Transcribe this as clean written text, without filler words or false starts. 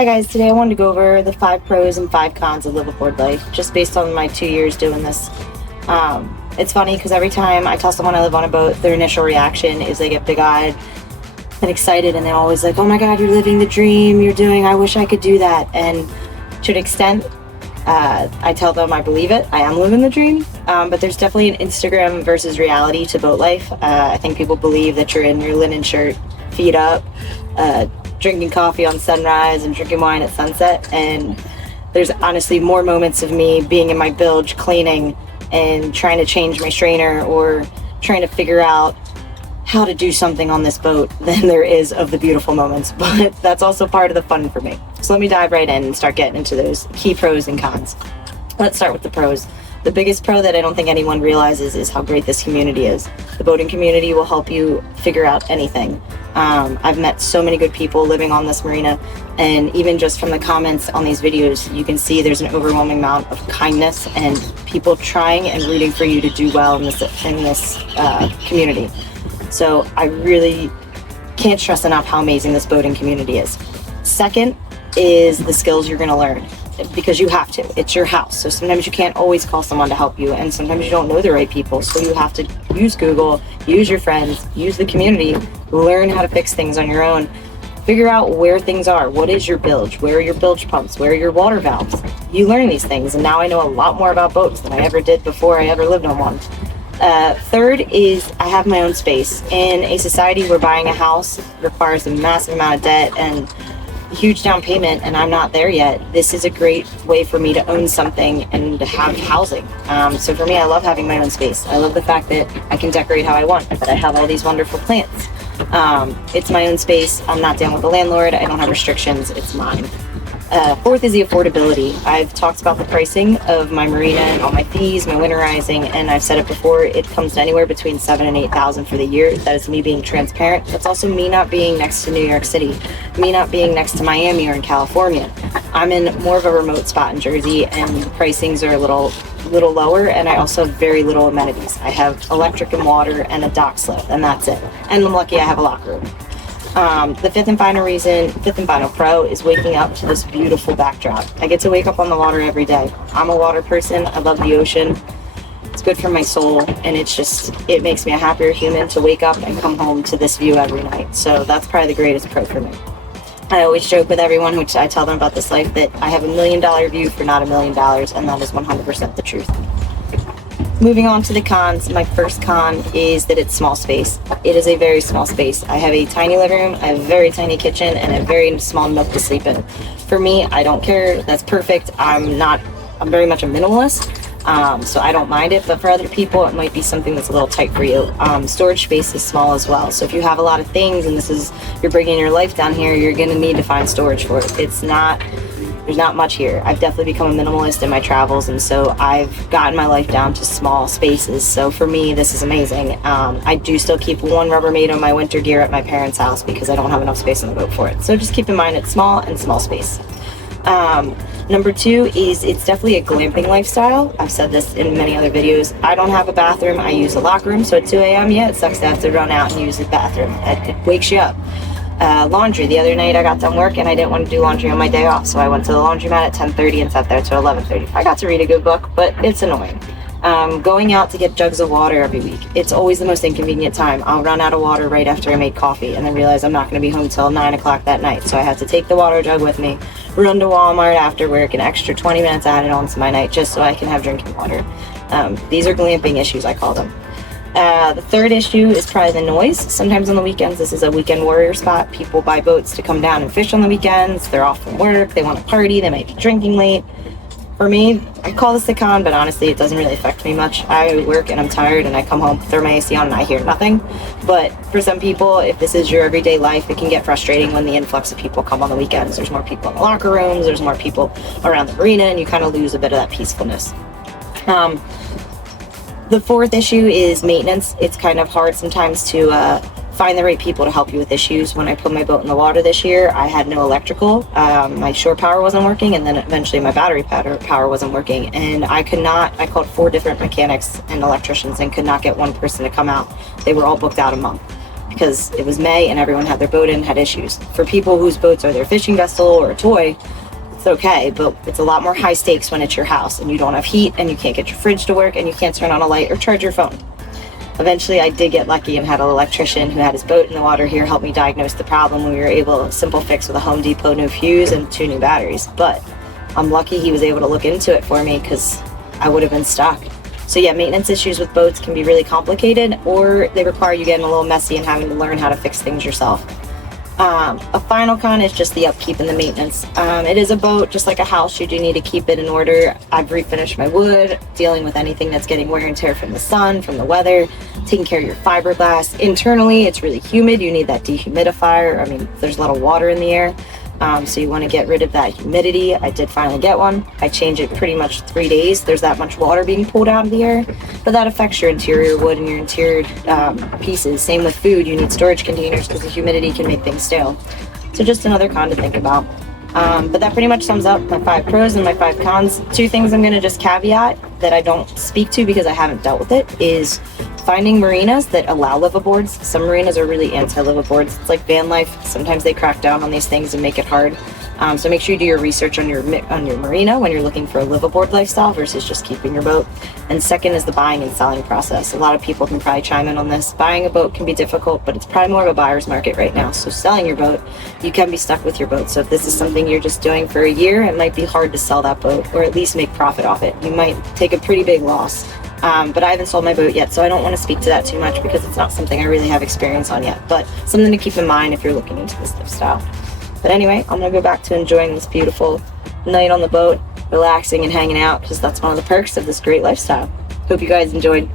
Hi guys, today I wanted to go over the 5 pros and 5 cons of liveaboard life, just based on my 2 years doing this. It's funny because every time I tell someone I live on a boat, their initial reaction is they get big-eyed and excited, and they're always like, oh my god, you're living the dream, I wish I could do that. And to an extent, I tell them I believe it, I am living the dream, but there's definitely an Instagram versus reality to boat life. I think people believe that you're in your linen shirt, feet up, drinking coffee on sunrise and drinking wine at sunset, and there's honestly more moments of me being in my bilge cleaning and trying to change my strainer or trying to figure out how to do something on this boat than there is of the beautiful moments, but that's also part of the fun for me. So let me dive right in and start getting into those key pros and cons. Let's start with the pros. The biggest pro that I don't think anyone realizes is how great this community is. The boating community will help you figure out anything. I've met so many good people living on this marina, and even just from the comments on these videos, you can see there's an overwhelming amount of kindness and people trying and rooting for you to do well in this community. So I really can't stress enough how amazing this boating community is. Second is the skills you're going to learn, because you have to. It's your house, so sometimes you can't always call someone to help you, and sometimes you don't know the right people, so you have to use Google, use your friends, use the community, learn how to fix things on your own, figure out where things are. What is your bilge? Where are your bilge pumps? Where are your water valves? You learn these things, and now I know a lot more about boats than I ever did before I ever lived on one. Third is I have my own space. In a society where buying a house requires a massive amount of debt and huge down payment, and I'm not there yet, this is a great way for me to own something and to have housing. So for me, I love having my own space. I love the fact that I can decorate how I want, that I have all these wonderful plants. It's my own space. I'm not down with the landlord. I don't have restrictions. It's mine. Fourth is the affordability. I've talked about the pricing of my marina and all my fees, my winterizing, and I've said it before, it comes to anywhere between $7,000 and $8,000 for the year. That is me being transparent. That's also me not being next to New York City, me not being next to Miami or in California. I'm in more of a remote spot in Jersey, and the pricings are a little lower, and I also have very little amenities. I have electric and water and a dock slip, and that's it. And I'm lucky I have a locker room. The fifth and final pro is waking up to this beautiful backdrop. I get to wake up on the water every day. I'm a water person. I love the ocean. It's good for my soul, and it makes me a happier human to wake up and come home to this view every night. So that's probably the greatest pro for me. I always joke with everyone, which I tell them about this life, that I have $1 million view for not $1 million, and that is 100% the truth. Moving on to the cons, my first con is that it's small space. It is a very small space. I have a tiny living room, I have a very tiny kitchen, and a very small nook to sleep in. For me, I don't care. That's perfect. I'm very much a minimalist, so I don't mind it, but for other people, it might be something that's a little tight for you. Storage space is small as well, so if you have a lot of things and you're bringing your life down here, you're going to need to find storage for it. There's not much here. I've definitely become a minimalist in my travels, and so I've gotten my life down to small spaces. So for me, this is amazing. I do still keep one Rubbermaid on my winter gear at my parents' house because I don't have enough space on the boat for it. So just keep in mind it's small and small space. Number 2 is it's definitely a glamping lifestyle. I've said this in many other videos. I don't have a bathroom. I use a locker room. So at 2 a.m., yeah, it sucks to have to run out and use the bathroom. It wakes you up. Laundry. The other night I got done work and I didn't want to do laundry on my day off, so I went to the laundromat at 10:30 and sat there till 11:30. I got to read a good book, but it's annoying. Going out to get jugs of water every week. It's always the most inconvenient time. I'll run out of water right after I make coffee and then realize I'm not going to be home till 9 o'clock that night, so I have to take the water jug with me, run to Walmart after work, an extra 20 minutes added on to my night just so I can have drinking water. These are glamping issues, I call them. The third issue is probably the noise. Sometimes on the weekends, this is a weekend warrior spot. People buy boats to come down and fish on the weekends. They're off from work, they want to party, they might be drinking late. For me, I call this a con, but honestly, it doesn't really affect me much. I work and I'm tired and I come home, throw my AC on, and I hear nothing. But for some people, if this is your everyday life, it can get frustrating when the influx of people come on the weekends. There's more people in the locker rooms, there's more people around the marina, and you kind of lose a bit of that peacefulness. The fourth issue is maintenance. It's kind of hard sometimes to find the right people to help you with issues. When I put my boat in the water this year, I had no electrical. My shore power wasn't working, and then eventually my battery power wasn't working. And I called 4 different mechanics and electricians and could not get one person to come out. They were all booked out a month. because it was May and everyone had their boat in, had issues. For people whose boats are their fishing vessel or a toy, it's okay, but it's a lot more high stakes when it's your house and you don't have heat and you can't get your fridge to work and you can't turn on a light or charge your phone. Eventually, I did get lucky and had an electrician who had his boat in the water here help me diagnose the problem. We were able to simple fix with a Home Depot new fuse and 2 new batteries. But I'm lucky he was able to look into it for me because I would have been stuck. So yeah, maintenance issues with boats can be really complicated, or they require you getting a little messy and having to learn how to fix things yourself. A final con is just the upkeep and the maintenance. It is a boat, just like a house. You do need to keep it in order. I've refinished my wood, dealing with anything that's getting wear and tear from the sun, from the weather, taking care of your fiberglass. Internally, it's really humid. You need that dehumidifier. I mean, there's a lot of water in the air. So you want to get rid of that humidity. I did finally get one. I change it pretty much 3 days. There's that much water being pulled out of the air, but that affects your interior wood and your interior pieces. Same with food. You need storage containers because the humidity can make things stale. So just another con to think about. But that pretty much sums up my 5 pros and my 5 cons. 2 things I'm going to just caveat that I don't speak to because I haven't dealt with it is finding marinas that allow liveaboards. Some marinas are really anti-liveaboards. It's like van life. Sometimes they crack down on these things and make it hard. So make sure you do your research on your marina when you're looking for a liveaboard lifestyle versus just keeping your boat. And second is the buying and selling process. A lot of people can probably chime in on this. Buying a boat can be difficult, but it's probably more of a buyer's market right now. So selling your boat, you can be stuck with your boat. So if this is something you're just doing for a year, it might be hard to sell that boat or at least make profit off it. You might take a pretty big loss. But I haven't sold my boat yet, so I don't want to speak to that too much because it's not something I really have experience on yet. But something to keep in mind if you're looking into this lifestyle. But anyway, I'm going to go back to enjoying this beautiful night on the boat, relaxing and hanging out because that's one of the perks of this great lifestyle. Hope you guys enjoyed.